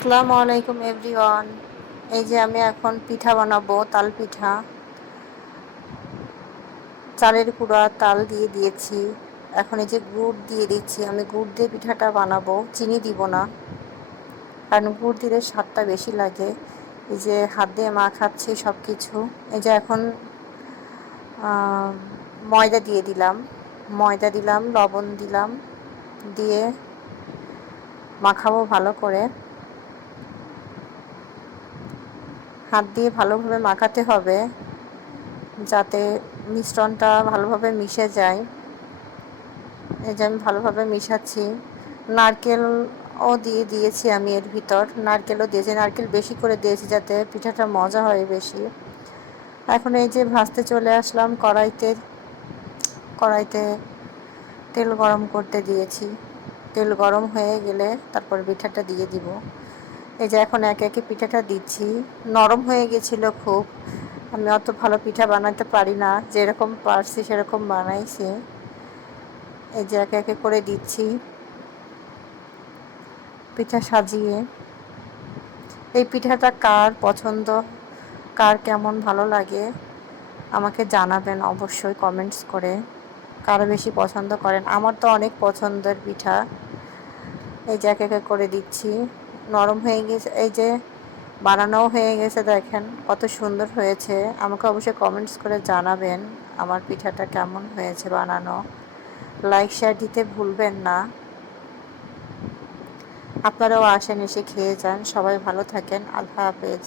আসসালামু আলাইকুম এভরিওয়ান। এই যে আমি এখন পিঠা বানাবো, তাল পিঠা। চালের গুঁড়া তাল দিয়ে দিয়েছি। এখন এই যে গুড় দিয়ে দিচ্ছি। আমি গুড় দিয়ে পিঠাটা বানাবো, চিনি দিব না, কারণ গুড় দিলে স্বাদটা বেশি লাগে। এই যে হাত দিয়ে মাখাচ্ছি সব কিছু। এই যে এখন ময়দা দিয়ে দিলাম, লবণ দিলাম, দিয়ে মাখাবো ভালো করে। হাত দিয়ে ভালোভাবে মাখাতে হবে যাতে মিশ্রণটা ভালোভাবে মিশে যায়। এই যে আমি ভালোভাবে মিশাচ্ছি। নারকেলও দিয়ে দিয়েছি আমি এর ভিতর। নারকেলও দিয়েছি, নারকেল বেশি করে দিয়েছি যাতে পিঠাটা মজা হয় বেশি। এখন এই যে ভাজতে চলে আসলাম। কড়াইতে তেল গরম করতে দিয়েছি। তেল গরম হয়ে গেলে তারপর পিঠাটা দিয়ে দিব। এই যে এখন একে একে পিঠাটা দিচ্ছি। নরম হয়ে গেছিল খুব। আমি অত ভালো পিঠা বানাতে পারি না, যেরকম পারছি সেরকম বানাইছি। এই যে একে একে করে দিচ্ছি পিঠা সাজিয়ে। এই পিঠাটা কার পছন্দ, কার কেমন ভালো লাগে আমাকে জানাবেন অবশ্যই কমেন্টস করে। কারো বেশি পছন্দ করেন? আমার তো অনেক পছন্দের পিঠা। এই যে একে একে করে দিচ্ছি। নরম হয়ে গেছে, এই যে বানানোও হয়ে গেছে। দেখেন কত সুন্দর হয়েছে। আমাকে অবশ্যই কমেন্টস করে জানাবেন আমার পিঠাটা কেমন হয়েছে বানানো। লাইক শেয়ার দিতে ভুলবেন না। আপনারাও আসেন, এসে খেয়ে যান। সবাই ভালো থাকেন। আল্লাহ হাফেজ।